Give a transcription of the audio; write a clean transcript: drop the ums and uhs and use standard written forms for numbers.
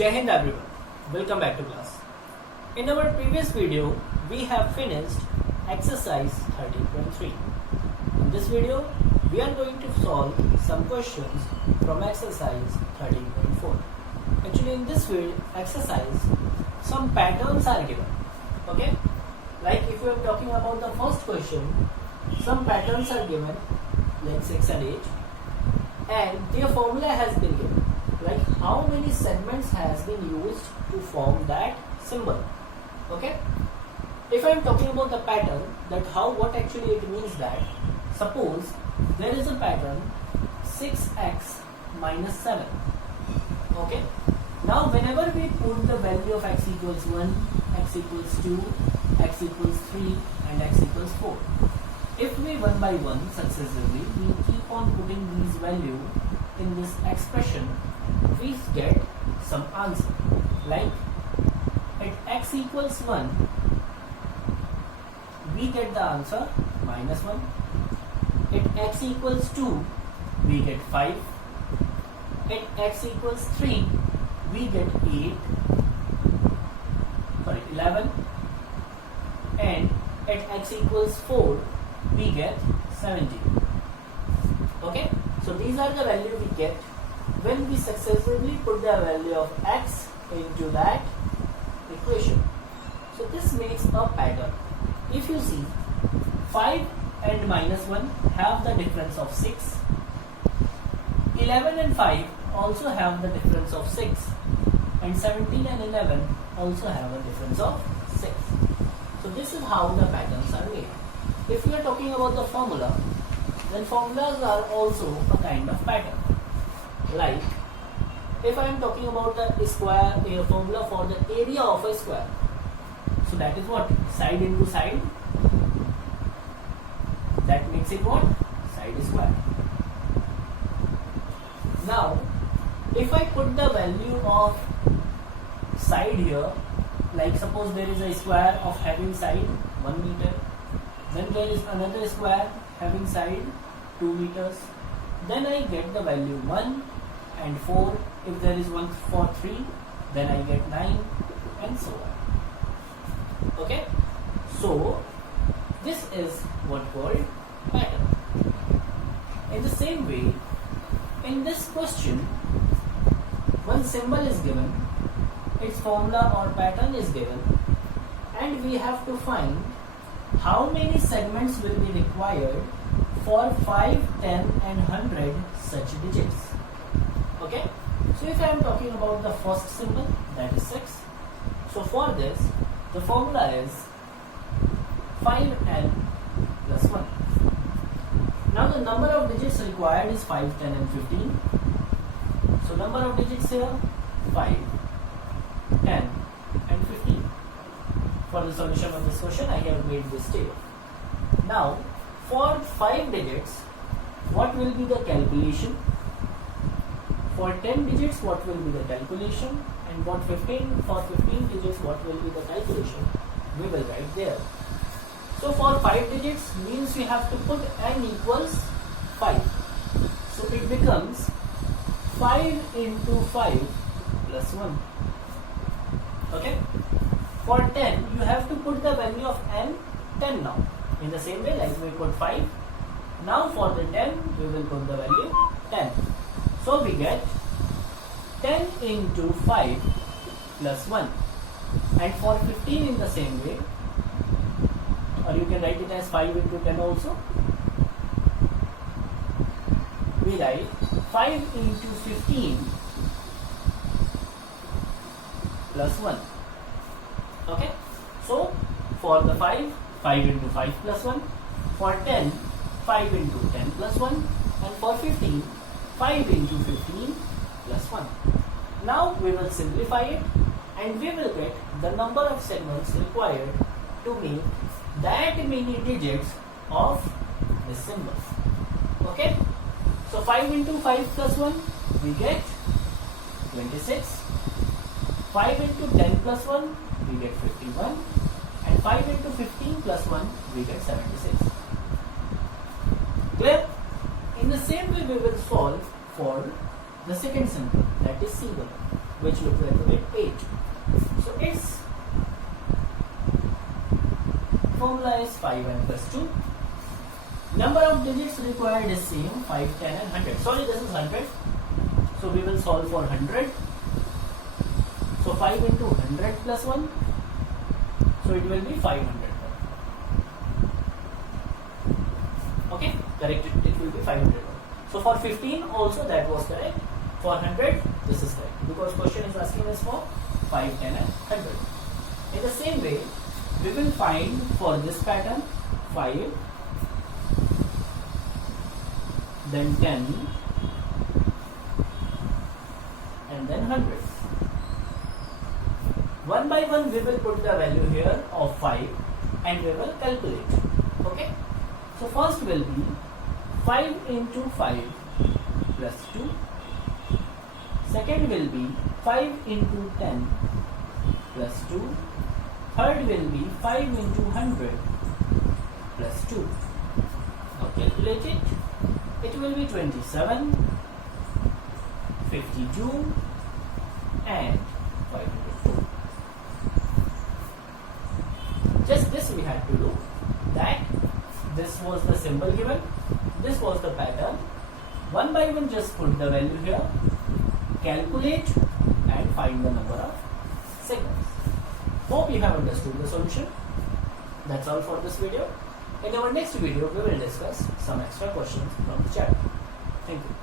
Jai Hind everyone, welcome back to class. In our previous video, we have finished exercise 13.3. In this video, we are going to solve some questions from exercise 13.4. Actually, in this exercise, some patterns are given. Okay? Like if we are talking about the first question, some patterns are given, like 6 and 8, and their formula has been given. Like how many segments has been used to form that symbol. Okay, if I am talking about the pattern, that what actually it means, that suppose there is a pattern 6x minus 7. Okay, now whenever we put the value of x equals 1, x equals 2, x equals 3 and x equals 4, if we one by one successively we keep on putting these value in this expression, we get some answer. Like at x equals 1, we get the answer minus 1. At x equals 2, we get 5. At x equals 3, we get 11. And at x equals 4, we get 17. Okay, so these are the value we get when we successively put the value of x into that equation. So this makes a pattern. If you see, 5 and minus 1 have the difference of 6. 11 and 5 also have the difference of 6. And 17 and 11 also have a difference of 6. So this is how the patterns are made. If we are talking about the formula, then formulas are also a kind of pattern. Like if I am talking about the square formula for the area of a square, so that is what? Side into side. That makes it what? Side square. Now if I put the value of side here, like suppose there is a square of having side 1 meter, then there is another square having side 2 meters, then I get the value 1 and 4. If there is one for 3, then I get 9 and so on. Okay, so this is what called pattern. In the same way, in this question, one symbol is given, its formula or pattern is given, and we have to find how many segments will be required for 5, 10 and 100 such digits. Okay, so if I am talking about the first symbol, that is 6, so for this the formula is 5n plus 1. Now the number of digits required is 5, 10 and 15. So number of digits here 5, 10 and 15. For the solution of this question, I have made this table. Now for 5 digits, what will be the calculation? For 10 digits, what will be the calculation? And for 15 digits, what will be the calculation? We will write there. So for 5 digits means we have to put n equals 5. So it becomes 5 into 5 plus 1. Okay. For 10, you have to put the value of n 10 now. In the same way, like we put 5. Now for the 10, we will put the value 10. So we get 10 into 5 plus 1. And for 15 in the same way, or you can write it as 5 into 10 also. We write 5 into 15 plus 1. Okay. So for the 5 into 5 plus 1. For 10, 5 into 10 plus 1. And for 15, 5 into 15 plus 1. Now we will simplify it and we will get the number of segments required to make that many digits of this symbol. Okay. So 5 into 5 plus 1, we get 26. 5 into 10 plus 1, we get 51. And 5 into 15 plus 1, we get 76. Clear? In the same way, we will solve for the second symbol, that is C1. which looks like a bit 8. So its formula is 5n plus 2. Number of digits required is same, 5, 10 and 100. Sorry, this is 100. So we will solve for 100. So 5 into 100 plus 1. So it will be 500. Okay, correct. It will be 500. So for 15 also that was correct. For 100 this is correct, because question is asking us for 5, 10 and 100. In the same way, we will find for this pattern 5, then 10 and then 100. One by one we will put the value here of 5 and we will calculate. Okay. So first will be 5 into 5 plus 2. Second will be 5 into 10 plus 2. Third will be 5 into 100 plus 2. Now calculate it. It will be 27, 52 and 502. Just this we had to do, that this was the symbol given, this was the pattern. One by one just put the value here, calculate and find the number of segments. Hope you have understood the solution. That's all for this video. In our next video, we will discuss some extra questions from the chat. Thank you.